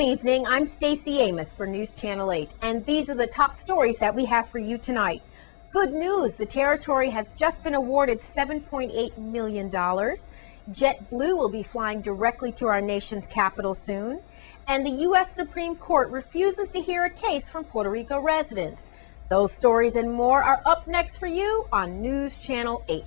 Good evening, I'm Stacey Amos for News Channel 8, and these are the top stories that we have for you tonight. Good news, the territory has just been awarded $7.8 million. JetBlue will be flying directly to our nation's capital soon. And the U.S. Supreme Court refuses to hear a case from Puerto Rico residents. Those stories and more are up next for you on News Channel 8.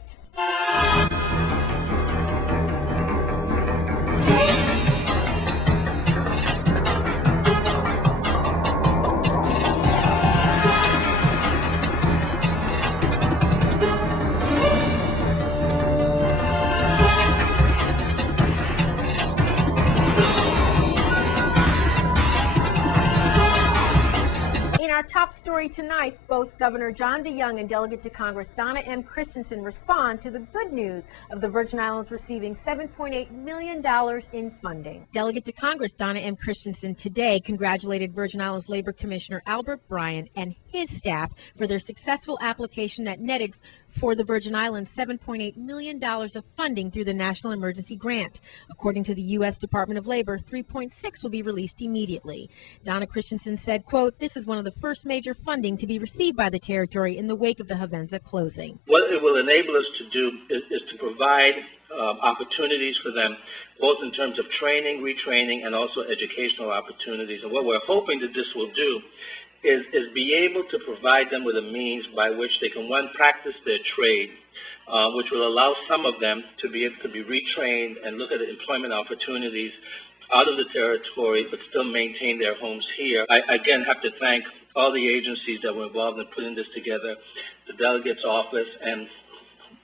In our top story tonight, both Governor John DeYoung and Delegate to Congress Donna M. Christensen respond to the good news of the Virgin Islands receiving $7.8 million in funding. Delegate to Congress Donna M. Christensen today congratulated Virgin Islands Labor Commissioner Albert Bryant and his staff for their successful application that netted for the Virgin Islands $7.8 million of funding through the National Emergency Grant. According to the U.S. Department of Labor, $3.6 will be released immediately. Donna Christensen said, quote, "This is one of the first major funding to be received by the territory in the wake of the Havenza closing." What it will enable us to do is to provide opportunities for them, both in terms of training, retraining, and also educational opportunities. And what we're hoping that this will do is be able to provide them with a means by which they can, one, practice their trade, which will allow some of them to be able to be retrained and look at employment opportunities out of the territory, but still maintain their homes here. I, again, have to thank all the agencies that were involved in putting this together, the delegate's office, and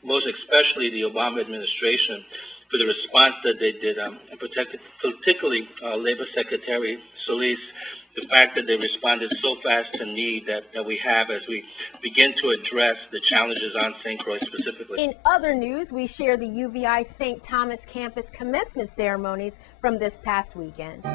most especially the Obama administration for the response that they did, and particularly Labor Secretary Solis, the fact that they responded so fast to need that we have as we begin to address the challenges on St. Croix specifically. In other news, we share the U.V.I. St. Thomas campus commencement ceremonies from this past weekend.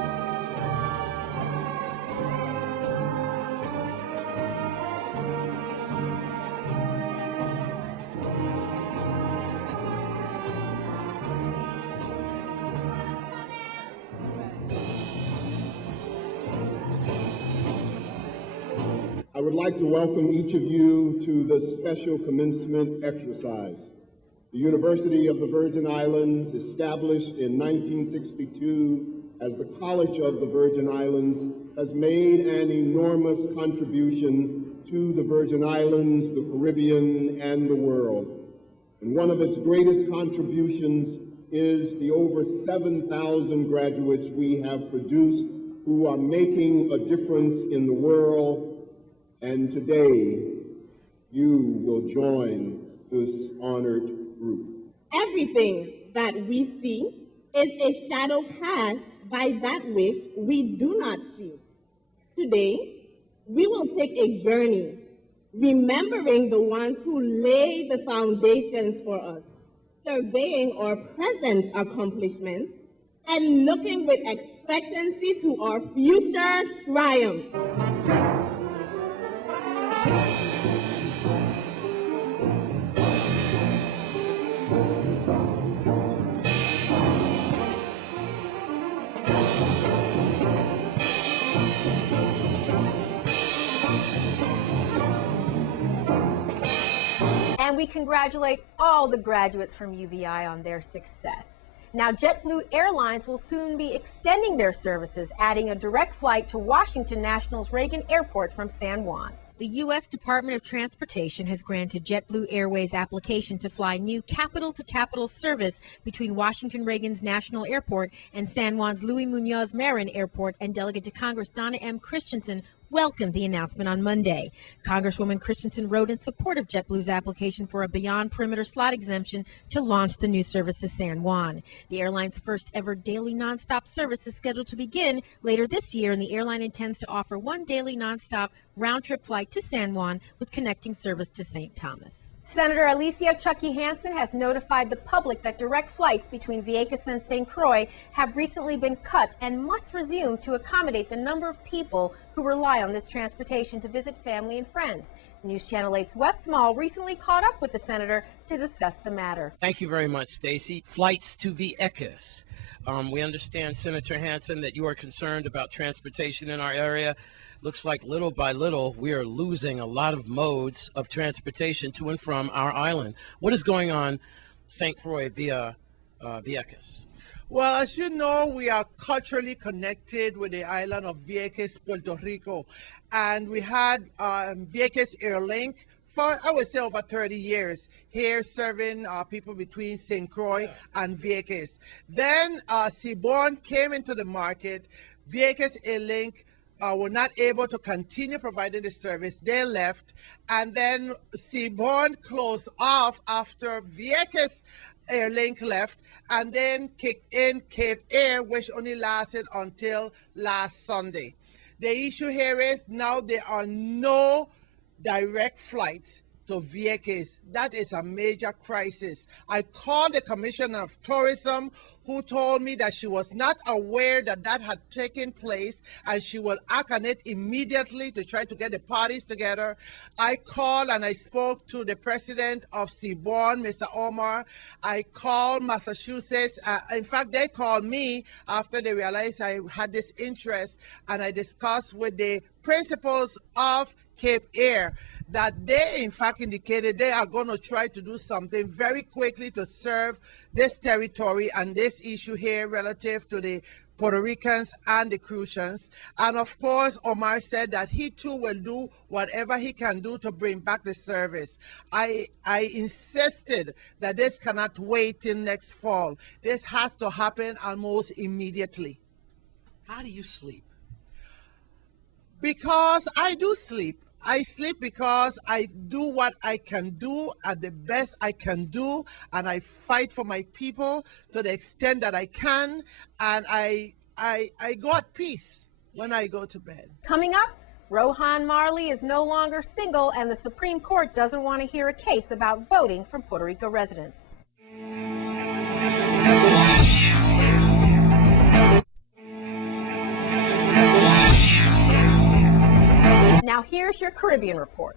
I would like to welcome each of you to this special commencement exercise. The University of the Virgin Islands, established in 1962 as the College of the Virgin Islands, has made an enormous contribution to the Virgin Islands, the Caribbean, and the world. And one of its greatest contributions is the over 7,000 graduates we have produced who are making a difference in the world. And today, you will join this honored group. Everything that we see is a shadow cast by that which we do not see. Today, we will take a journey, remembering the ones who laid the foundations for us, surveying our present accomplishments, and looking with expectancy to our future triumph. And we congratulate all the graduates from U.V.I. on their success. Now, JetBlue Airlines will soon be extending their services, adding a direct flight to Washington National's Reagan Airport from San Juan. The U.S. Department of Transportation has granted JetBlue Airways application to fly new capital-to-capital service between Washington Reagan's National Airport and San Juan's Luis Munoz Marin Airport, and Delegate to Congress Donna M. Christensen welcomed the announcement on Monday. Congresswoman Christensen wrote in support of JetBlue's application for a beyond perimeter slot exemption to launch the new service to San Juan. The airline's first ever daily nonstop service is scheduled to begin later this year, and the airline intends to offer one daily nonstop round-trip flight to San Juan with connecting service to St. Thomas. Senator Alicia Chucky Hansen has notified the public that direct flights between Vieques and St. Croix have recently been cut and must resume to accommodate the number of people who rely on this transportation to visit family and friends. News Channel 8's Wes Small recently caught up with the senator to discuss the matter. Thank you very much, Stacy. Flights to Vieques We understand, Senator Hansen, that you are concerned about transportation in our area. Looks like little by little, we are losing a lot of modes of transportation to and from our island. What is going on, St. Croix via Vieques? Well, as you know, we are culturally connected with the island of Vieques, Puerto Rico. And we had Vieques Airlink for, I would say, over 30 years here serving people between St. Croix and Vieques. Then Seaborn came into the market. Vieques Airlink were not able to continue providing the service. They left. And then Seaborn closed off after Vieques Airlink left, and then kicked in Cape Air, which only lasted until last Sunday. The issue here is now there are no direct flights to Vieques. That is a major crisis. I called the Commissioner of Tourism, who told me that she was not aware that that had taken place, and she will act on it immediately to try to get the parties together. I called and I spoke to the president of Seaborn, Mr. Omar. I called Massachusetts. In fact, they called me after they realized I had this interest, and I discussed with the principals of Cape Air that they in fact indicated they are going to try to do something very quickly to serve this territory and this issue here relative to the Puerto Ricans and the Crucians. And of course, Omar said that he too will do whatever he can do to bring back the service. I insisted that this cannot wait till next fall. This has to happen almost immediately. How do you sleep? Because I do sleep. I sleep because I do what I can do at the best I can do, and I fight for my people to the extent that I can, and I go at peace when I go to bed. Coming up, Rohan Marley is no longer single, and the Supreme Court doesn't want to hear a case about voting from Puerto Rico residents. Now here's your Caribbean report.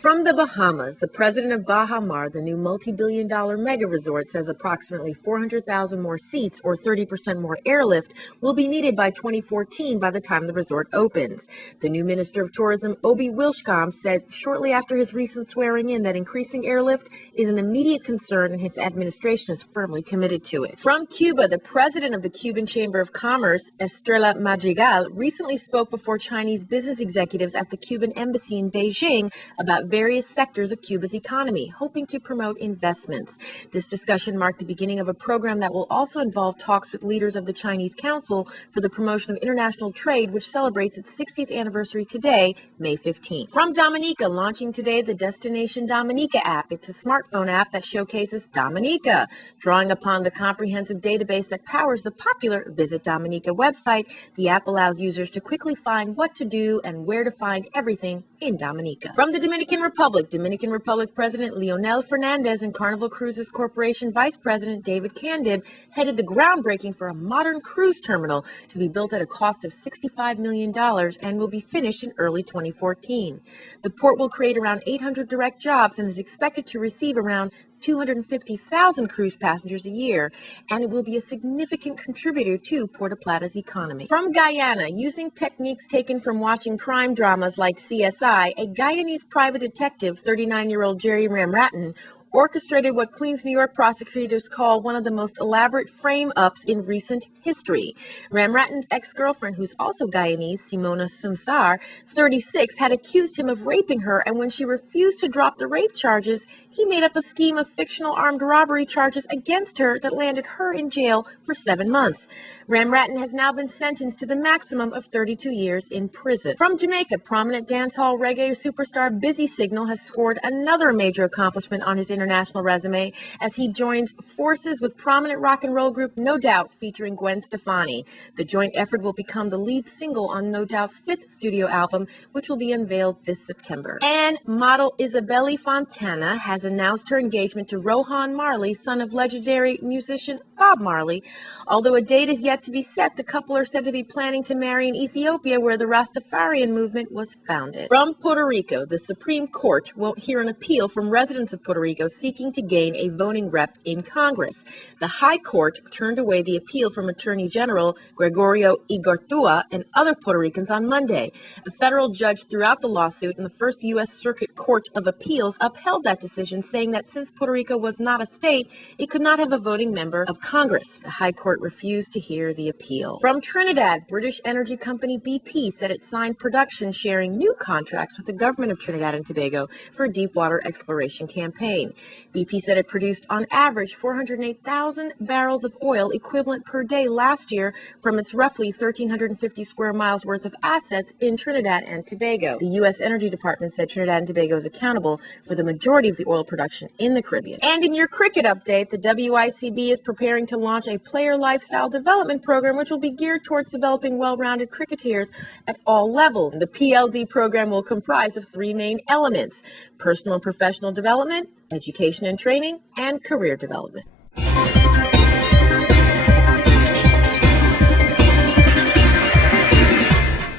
From the Bahamas, the president of Baha Mar, the new multi-billion-dollar mega resort, says approximately 400,000 more seats, or 30% more airlift, will be needed by 2014 by the time the resort opens. The new Minister of Tourism, Obi Wilschkamp, said shortly after his recent swearing in that increasing airlift is an immediate concern and his administration is firmly committed to it. From Cuba, the president of the Cuban Chamber of Commerce, Estrella Madrigal, recently spoke before Chinese business executives at the Cuban embassy in Beijing about various sectors of Cuba's economy, hoping to promote investments. This discussion marked the beginning of a program that will also involve talks with leaders of the Chinese Council for the Promotion of International Trade, which celebrates its 60th anniversary today, May 15th. From Dominica, launching today the Destination Dominica app. It's a smartphone app that showcases Dominica. Drawing upon the comprehensive database that powers the popular Visit Dominica website, the app allows users to quickly find what to do and where to find everything in Dominica. From the Dominican Republic President Leonel Fernandez and Carnival Cruises Corporation Vice President David Candid headed the groundbreaking for a modern cruise terminal to be built at a cost of $65 million and will be finished in early 2014. The port will create around 800 direct jobs and is expected to receive around 250,000 cruise passengers a year, and it will be a significant contributor to Puerto Plata's economy. From Guyana, using techniques taken from watching crime dramas like CSI, a Guyanese private detective, 39-year-old Jerry Ramratton, orchestrated what Queens, New York prosecutors call one of the most elaborate frame-ups in recent history. Ramratton's ex-girlfriend, who's also Guyanese, Simona Sumsar, 36, had accused him of raping her, and when she refused to drop the rape charges, he made up a scheme of fictional armed robbery charges against her that landed her in jail for 7 months. Ramratton has now been sentenced to the maximum of 32 years in prison. From Jamaica, prominent dancehall reggae superstar Busy Signal has scored another major accomplishment on his international resume as he joins forces with prominent rock and roll group No Doubt, featuring Gwen Stefani. The joint effort will become the lead single on No Doubt's 5th studio album, which will be unveiled this September. And model Isabelle Fontana has has announced her engagement to Rohan Marley, son of legendary musician Bob Marley. Although a date is yet to be set, the couple are said to be planning to marry in Ethiopia, where the Rastafarian movement was founded. From Puerto Rico, the Supreme Court won't hear an appeal from residents of Puerto Rico seeking to gain a voting rep in Congress. The High Court turned away the appeal from Attorney General Gregorio Igortua and other Puerto Ricans on Monday. A federal judge threw out the lawsuit, and the First U.S. Circuit Court of Appeals upheld that decision, saying that since Puerto Rico was not a state, it could not have a voting member of Congress. The High Court refused to hear the appeal. From Trinidad, British energy company BP said it signed production sharing new contracts with the government of Trinidad and Tobago for a deepwater exploration campaign. BP said it produced on average 408,000 barrels of oil equivalent per day last year from its roughly 1,350 square miles worth of assets in Trinidad and Tobago. The U.S. Energy Department said Trinidad and Tobago is accountable for the majority of the oil production in the Caribbean. And in your cricket update, the WICB is preparing to launch a player lifestyle development program which will be geared towards developing well-rounded cricketers at all levels. The PLD program will comprise of three main elements: personal and professional development, education and training, and career development.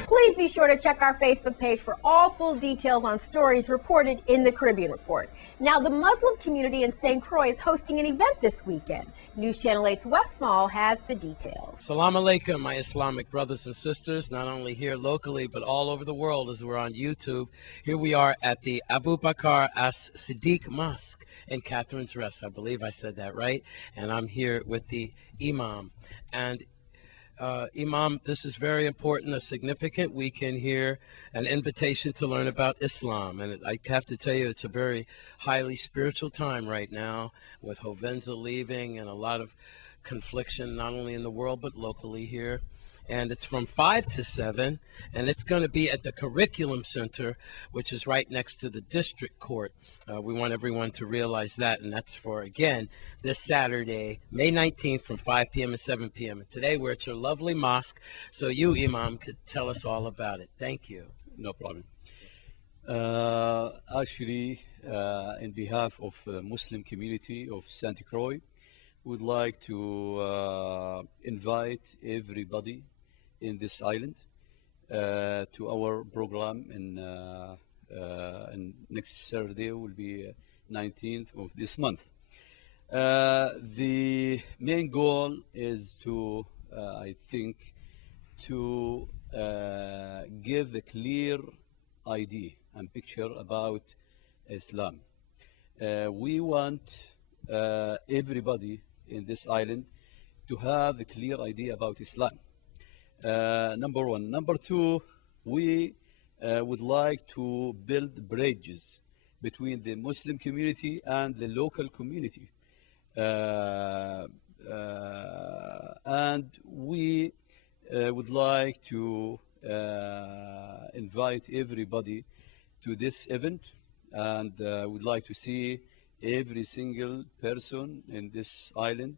Please be sure to check our Facebook page for all full details on stories reported in the Caribbean Report. Now, the Muslim community in St. Croix is hosting an event this weekend. News Channel 8's Wes Small has the details. Salam alaikum, my Islamic brothers and sisters, not only here locally, but all over the world as we're on YouTube. Here we are at the Abu Bakr as-Siddiq Mosque in Catherine's Rest. I believe I said that right. And I'm here with the Imam. And Imam, this is very important, a significant weekend here, an invitation to learn about Islam. And I have to tell you, it's a very highly spiritual time right now with Hovenza leaving and a lot of confliction, not only in the world, but locally here. And it's from 5 to 7, and it's going to be at the Curriculum Center, which is right next to the District Court. We want everyone to realize that, and that's for, again, this Saturday, May 19th from 5 p.m. to 7 p.m. And today we're at your lovely mosque, so you, Imam, could tell us all about it. Thank you. No problem. Actually, in behalf of the Muslim community of Santa Croix, would like to invite everybody in this island to our program in next Saturday will be 19th of this month. The main goal is to, I think, to give a clear idea and picture about Islam. We want everybody in this island to have a clear idea about Islam. Number one. Number two, we would like to build bridges between the Muslim community and the local community. And we would like to invite everybody to this event, and would like to see every single person in this island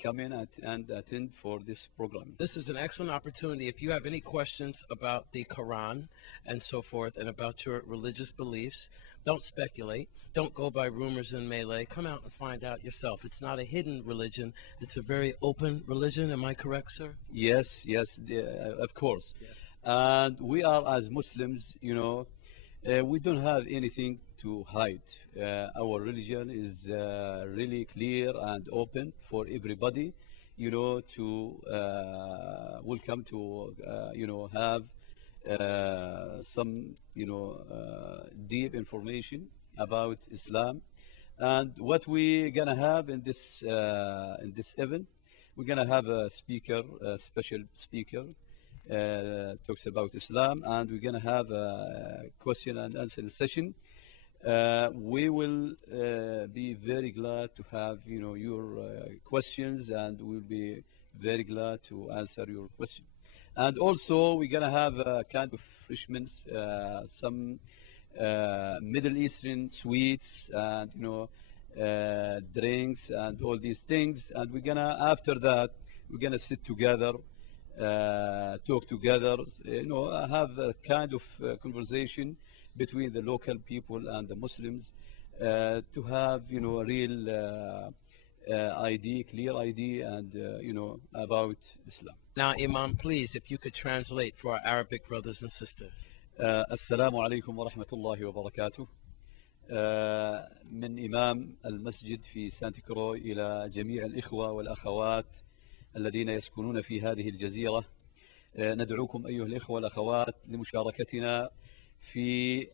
come in and attend for this program. This is an excellent opportunity. If you have any questions about the Quran and so forth and about your religious beliefs, don't speculate. Don't go by rumors in Malay. Come out and find out yourself. It's not a hidden religion. It's a very open religion. Am I correct, sir? Yes, yes, of course. Yes. And we are, as Muslims, you know, we don't have anything to hide. Our religion is really clear and open for everybody, you know, to welcome to, you know, have some, you know, deep information about Islam. And what we're gonna have in this event, we're gonna have a speaker, a special speaker, talks about Islam, and we're gonna have a question and answer session. We will be very glad to have, you know, your questions, and we'll be very glad to answer your question. And also, we're gonna have a kind of refreshments, some Middle Eastern sweets, and you know, drinks, and all these things. And we're gonna, after that, we're gonna sit together, talk together, you know, have a kind of conversation between the local people and the Muslims, to have, a real ID, clear ID, and, about Islam. Now, Imam, please, if you could translate for our Arabic brothers and sisters. السلام عليكم ورحمة الله وبركاته. من إمام المسجد في سانت كروي إلى جميع الإخوة والأخوات الذين يسكنون في هذه الجزيرة، ندعوكم أيها الإخوة والأخوات لمشاركتنا في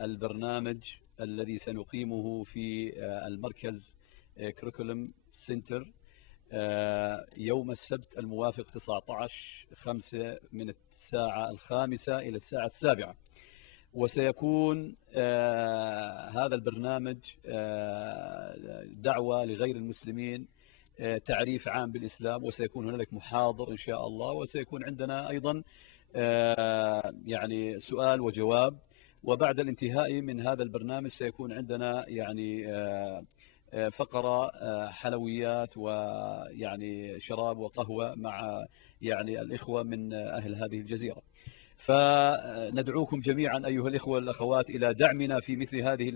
البرنامج الذي سنقيمه في المركز كريكولم سنتر يوم السبت الموافق 19/5 من الساعة 5 إلى الساعة 7. وسيكون هذا البرنامج دعوة لغير المسلمين، تعريف عام بالإسلام، وسيكون هنالك محاضر إن شاء الله، وسيكون عندنا أيضا يعني سؤال وجواب. وبعد الانتهاء من هذا البرنامج سيكون عندنا يعني فقرة حلويات ويعني شراب وقهوة مع يعني الإخوة من أهل هذه الجزيرة. فندعوكم جميعا أيها الإخوة والأخوات إلى دعمنا في مثل هذه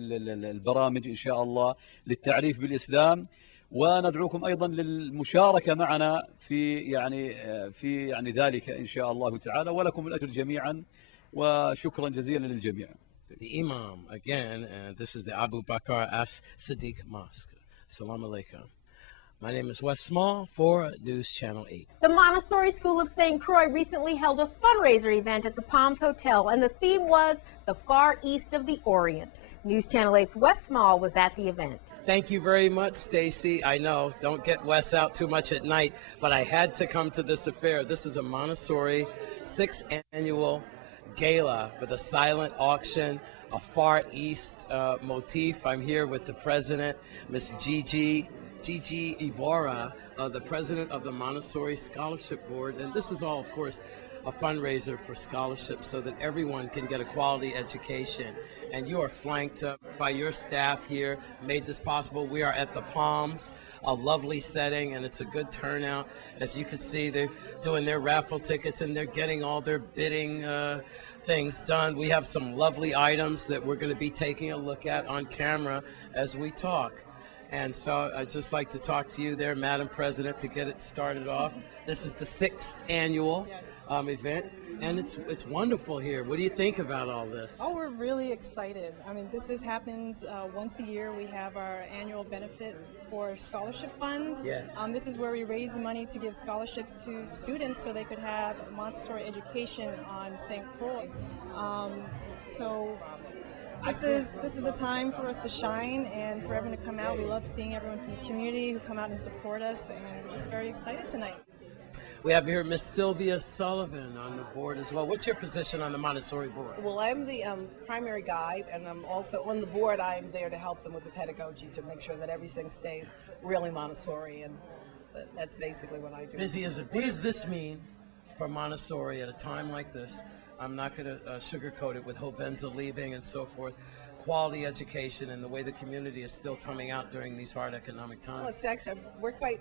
البرامج إن شاء الله للتعريف بالإسلام، وندعوكم أيضا للمشاركة معنا في ذلك إن شاء الله تعالى، ولكم الأجر جميعا، وشكرا جزيلا للجميع. The Imam again, and this is the Abu Bakr As Siddiq Mosque. Assalamu alaikum. My name is Wes Small for News Channel 8. The Montessori School of St. Croix recently held a fundraiser event at the Palms Hotel, and the theme was the Far East of the Orient. News Channel 8's Wes Small was at the event. Thank you very much, Stacy. I know, don't get Wes out too much at night, but I had to come to this affair. This is a Montessori 6th annual gala with a silent auction, a Far East motif. I'm here with the president, Miss Gigi Ibarra, the president of the Montessori Scholarship Board. And this is all, of course, a fundraiser for scholarships so that everyone can get a quality education. And you are flanked by your staff here, made this possible. We are at the Palms, a lovely setting, and it's a good turnout. As you can see, they're doing their raffle tickets and they're getting all their bidding things done. We have some lovely items that we're going to be taking a look at on camera as we talk. And so I'd just like to talk to you there, Madam President, to get it started off. This is the 6th annual event, and it's wonderful here. What do you think about all this? Oh, we're really excited. I mean, this happens once a year. We have our annual benefit for scholarship funds. Yes. This is where we raise money to give scholarships to students so they could have Montessori education on St. Croix. So this is a time for us to shine and for everyone to come out. We love seeing everyone from the community who come out and support us, and we're just very excited tonight. We have here Miss Sylvia Sullivan on the board as well. What's your position on the Montessori board? Well, I'm the primary guide, and I'm also on the board. I'm there to help them with the pedagogy to make sure that everything stays really Montessori, and that's basically what I do. Busy as it. What does this mean for Montessori at a time like this? I'm not going to sugarcoat it with Hovenza leaving and so forth. Quality education and the way the community is still coming out during these hard economic times. Well, it's actually, we're quite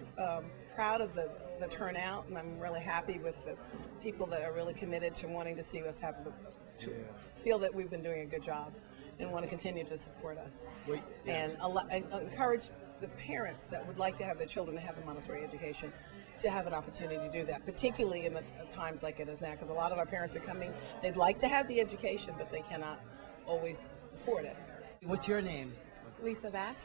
proud of the turnout, and I'm really happy with the people that are really committed to wanting to see us have to feel that we've been doing a good job and want to continue to support us. And encourage the parents that would like to have their children to have a Montessori education to have an opportunity to do that, particularly in the times like it is now, because a lot of our parents are coming, they'd like to have the education, but they cannot always afford it. What's your name? Lisa Bass.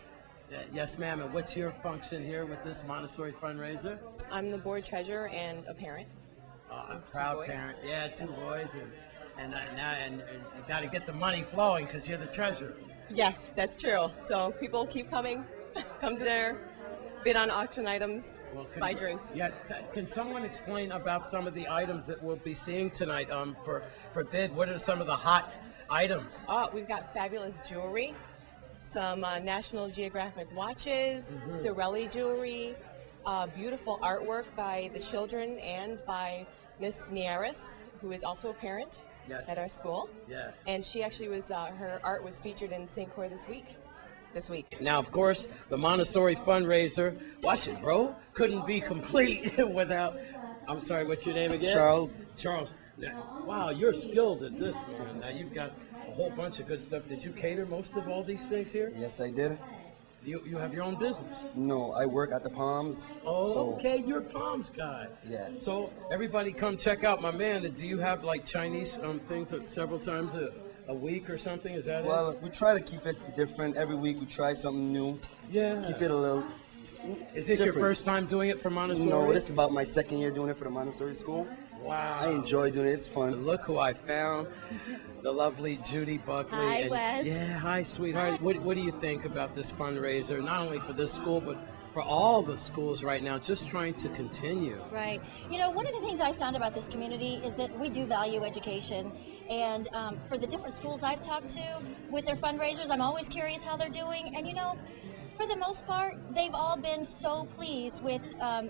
Yes, ma'am. And what's your function here with this Montessori fundraiser? I'm the board treasurer and a parent. A proud parent. Yeah, 2 boys, and you got to get the money flowing because you're the treasurer. Yes, that's true. So people keep coming, come to there, bid on auction items, buy drinks. Yeah. Can someone explain about some of the items that we'll be seeing tonight for bid? What are some of the hot items? We've got fabulous jewelry, some National Geographic watches, Sorelli jewelry, beautiful artwork by the children and by Miss Nieris, who is also a parent at our school. Yes. And she actually was, her art was featured in St. Croix this week. Now, of course, the Montessori fundraiser, watch it, bro, couldn't be complete without, I'm sorry, what's your name again? Charles. Charles. Now, wow, you're skilled at this, man. Now, you've got a whole bunch of good stuff. Did you cater most of all these things here? Yes, I did. You have your own business? No, I work at the Palms. Oh, so, okay, you're a Palms guy. Yeah. So everybody come check out my man. Do you have like Chinese things several times a week or something? Is that well, we try to keep it different. Every week we try something new. Yeah. Keep it a little Is this different. your first time doing it for Montessori? No, this is about my second year doing it for the Montessori school. Wow. I enjoy doing it. It's fun. Look who I found. The lovely Judy Buckley. Hi, Wes. Yeah, hi, sweetheart. What do you think about this fundraiser, not only for this school, but for all the schools right now, just trying to continue? Right. You know, one of the things I found about this community is that we do value education. And for the different schools I've talked to with their fundraisers, I'm always curious how they're doing. And, you know, for the most part, they've all been so pleased with,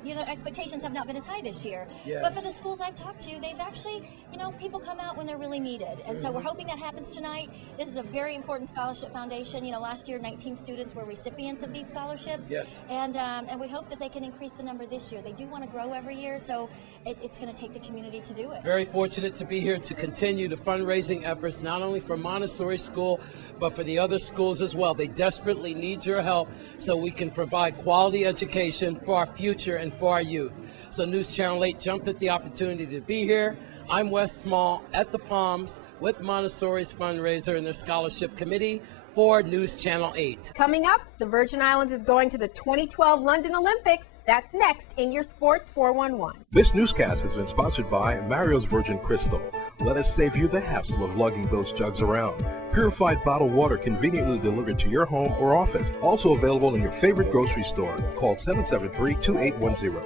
you know, expectations have not been as high this year. Yes. But for the schools I've talked to, they've actually, you know, people come out when they're really needed. And so we're hoping that happens tonight. This is a very important scholarship foundation. You know, last year, 19 students were recipients of these scholarships. Yes. And we hope that they can increase the number this year. They do want to grow every year, so it's going to take the community to do it. Very fortunate to be here to continue the fundraising efforts, not only for Montessori School, but for the other schools as well. They desperately need your help so we can provide quality education for our future and for our youth. So News Channel 8 jumped at the opportunity to be here. I'm Wes Small at the Palms with Montessori's fundraiser and their scholarship committee for News Channel 8. Coming up, the Virgin Islands is going to the 2012 London Olympics. That's next in your Sports 411. This newscast has been sponsored by Mario's Virgin Crystal. Let us save you the hassle of lugging those jugs around. Purified bottled water conveniently delivered to your home or office. Also available in your favorite grocery store. Call 773-2810.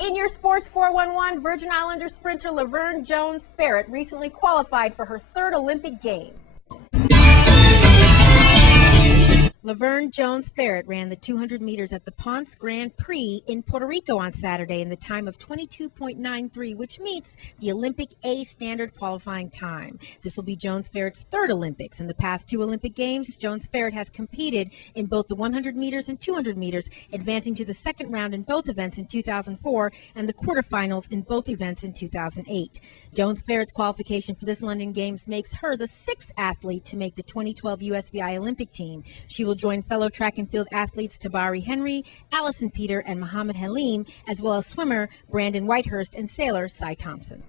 In your Sports 411, Virgin Islander sprinter Laverne Jones-Ferret recently qualified for her third Olympic Games. Laverne Jones-Ferret ran the 200 meters at the Ponce Grand Prix in Puerto Rico on Saturday in the time of 22.93, which meets the Olympic A standard qualifying time. This will be Jones-Ferret's third Olympics. In the past two Olympic Games, Jones-Ferret has competed in both the 100 meters and 200 meters, advancing to the second round in both events in 2004 and the quarterfinals in both events in 2008. Jones-Ferret's qualification for this London Games makes her the sixth athlete to make the 2012 USVI Olympic team. She will join fellow track and field athletes Tabari Henry, Allison Peter, and Muhammad Halim, as well as swimmer Brandon Whitehurst and sailor Cy Thompson.